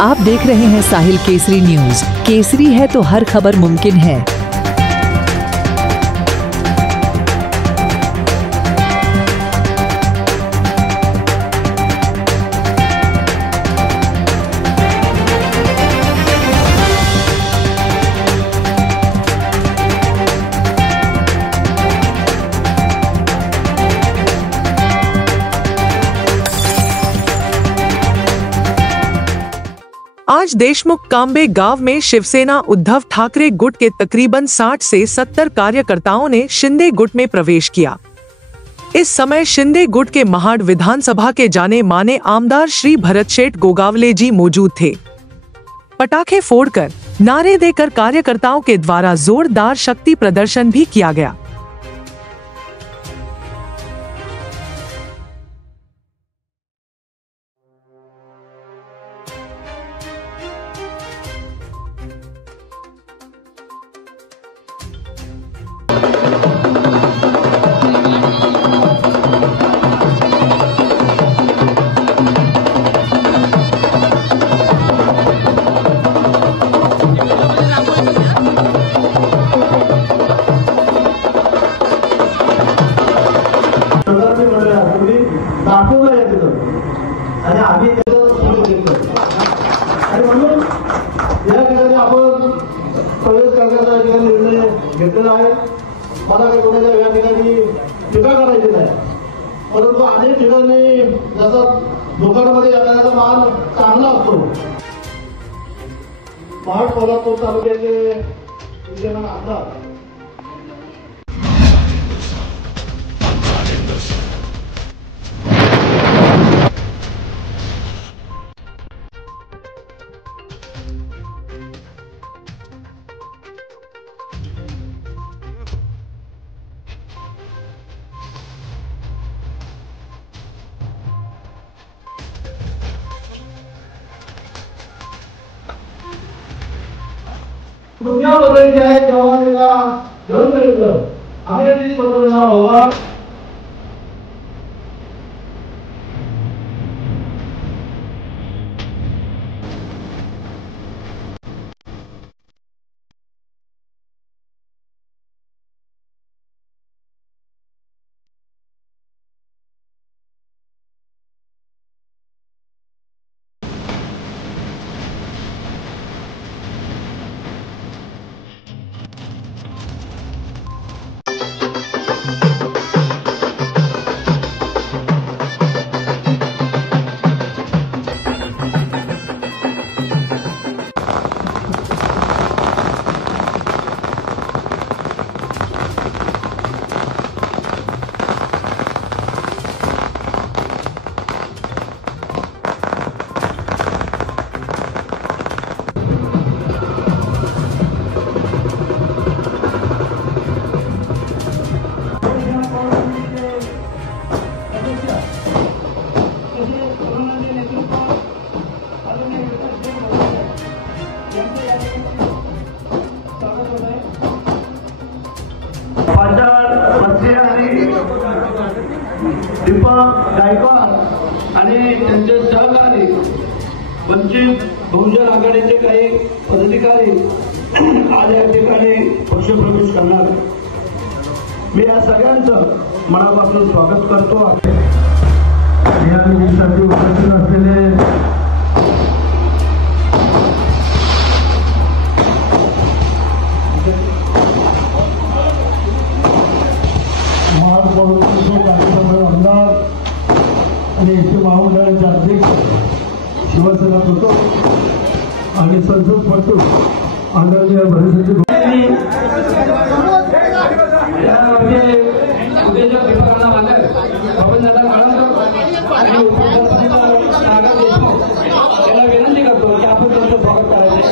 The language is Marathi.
आप देख रहे हैं साहिल केसरी न्यूज। केसरी है तो हर खबर मुमकिन है। आज देशमुख कांबे गांव में शिवसेना उद्धव ठाकरे गुट के तकरीबन 60 से 70 कार्यकर्ताओं ने शिंदे गुट में प्रवेश किया। इस समय शिंदे गुट के महाड़ विधानसभा के जाने माने आमदार श्री भरत शेठ गोगावले जी मौजूद थे। पटाखे फोड़कर, नारे देकर कार्यकर्ताओं के द्वारा जोरदार शक्ति प्रदर्शन भी किया गया। आणि आम्ही आणि म्हणून या ठिकाणी आपण प्रवेश करण्याचा निर्णय घेतलेला आहे। मला काही कोणाच्या या ठिकाणी टीका करायची नाही, परंतु अनेक ठिकाणी जसं दुकानामध्ये एखाद्याचा माल चांगला असतो, महाड सोलापूर तालुक्याचे विद्यमान आमदार दुनिया बदल जाए जवान का जरूर मिलेगा। हमें भी बदलना होगा। दीपक गायकवाड आणि त्यांचे सहकारी वंचित बहुजन आघाडीचे काही पदाधिकारी आज या ठिकाणी पक्षप्रवेश करणार। मी या सगळ्यांचं मनापासून स्वागत करतो। या निमित्तासाठी उपस्थित असलेले आमदार आणि महामंडळाचे अध्यक्ष शिवसेना प्रमुख आणि संसदपटू आदरणीय भरतजी विनंती करतो की आपण त्यांचं स्वागत करायचे।